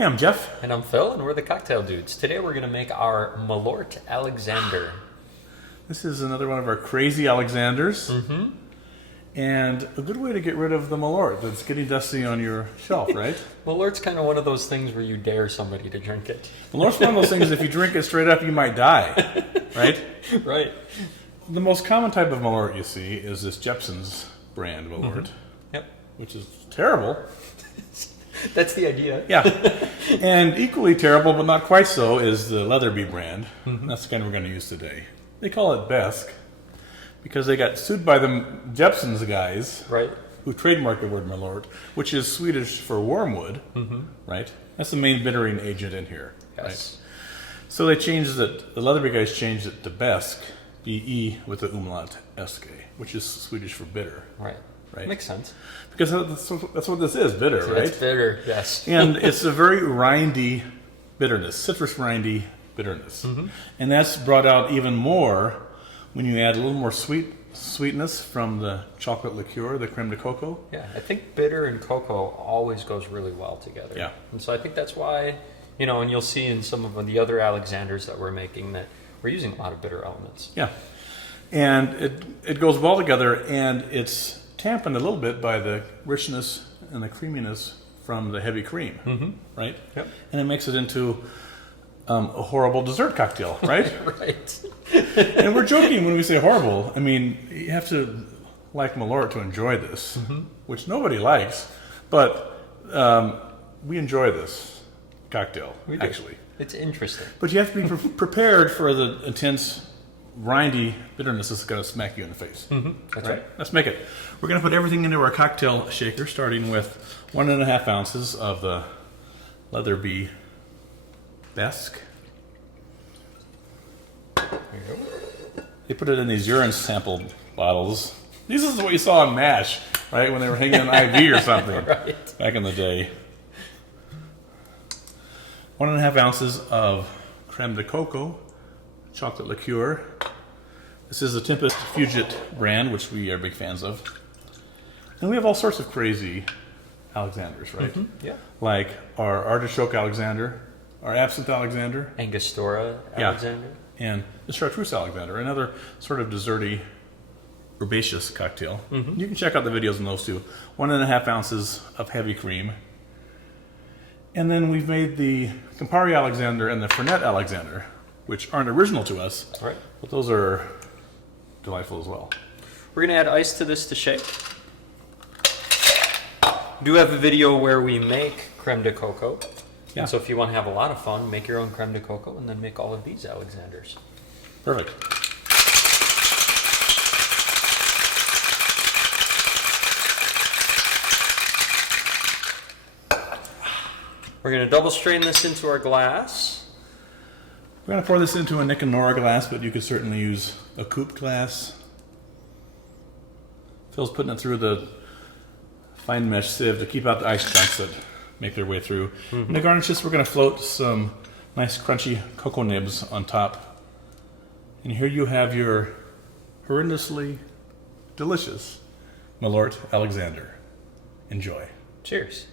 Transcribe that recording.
Hey, I'm Jeff. And I'm Phil, and we're the Cocktail Dudes. Today we're going to make our Malort Alexander. This is another one of our crazy Alexanders. Mm-hmm. And a good way to get rid of the Malort that's getting dusty on your shelf, right? Malort's kind of one of those things where you dare somebody to drink it. Malort's one of those things, if you drink it straight up, you might die, right? Right. The most common type of Malort you see is this Jeppson's brand Malort, Yep. which is terrible. That's the idea. Yeah. And equally terrible, but not quite so, is the Leatherby brand. That's the kind we're going to use today. They call it Besk because they got sued by the Jeppson's guys, Right. who trademarked the word Malort, which is Swedish for wormwood, right? That's the main bittering agent in here, Yes. right? So they changed it, the Leatherby guys changed it to Besk, B-E with the umlaut, S-K, which is Swedish for bitter. Right. Right. Makes sense. Because that's what this is, bitter, right? It's bitter, yes. And it's a very rindy bitterness, citrus rindy bitterness. And that's brought out even more when you add a little more sweetness from the chocolate liqueur, the creme de coco. Yeah, I think bitter and cocoa always goes really well together. Yeah. And so I think that's why, and you'll see in some of the other Alexanders that we're making that we're using a lot of bitter elements. Yeah. And it goes well together, and it's tampened a little bit by the richness and the creaminess from the heavy cream, right? Yep. And it makes it into a horrible dessert cocktail, right? Right. And we're joking when we say horrible. I mean, you have to like Malort to enjoy this, which nobody likes, but we enjoy this cocktail, We do. actually. It's interesting. But you have to be prepared for the intense, rindy bitterness that's going to smack you in the face. That's right. Let's make it. We're going to put everything into our cocktail shaker, starting with 1.5 ounces of the Leatherby Besk. There you go. They put it in these urine sample bottles. This is what you saw in MASH, right? When they were hanging an IV or something Right. back in the day. 1.5 ounces of creme de coco, chocolate liqueur. This is the Tempest Fugit brand, which we are big fans of. And we have all sorts of crazy Alexanders, right? Yeah. Like our artichoke Alexander, our absinthe Alexander, Angostura Yeah. Alexander. and the chartreuse Alexander, another sort of desserty, herbaceous cocktail. You can check out the videos on those two. 1.5 ounces of heavy cream. And then we've made the Campari Alexander and the Fernet Alexander, which aren't original to us, Right. but those are delightful as well. We're going to add ice to this to shake. We do have a video where we make creme de coco. Yeah. And so if you want to have a lot of fun, make your own creme de coco and then make all of these Alexanders. Perfect. We're going to double strain this into our glass. We're going to pour this into a Nick and Nora glass, but you could certainly use a coupe glass. Phil's putting it through the fine mesh sieve to keep out the ice chunks that make their way through. And to garnish this, we're going to float some nice crunchy cocoa nibs on top. And here you have your horrendously delicious Malort Alexander. Enjoy. Cheers.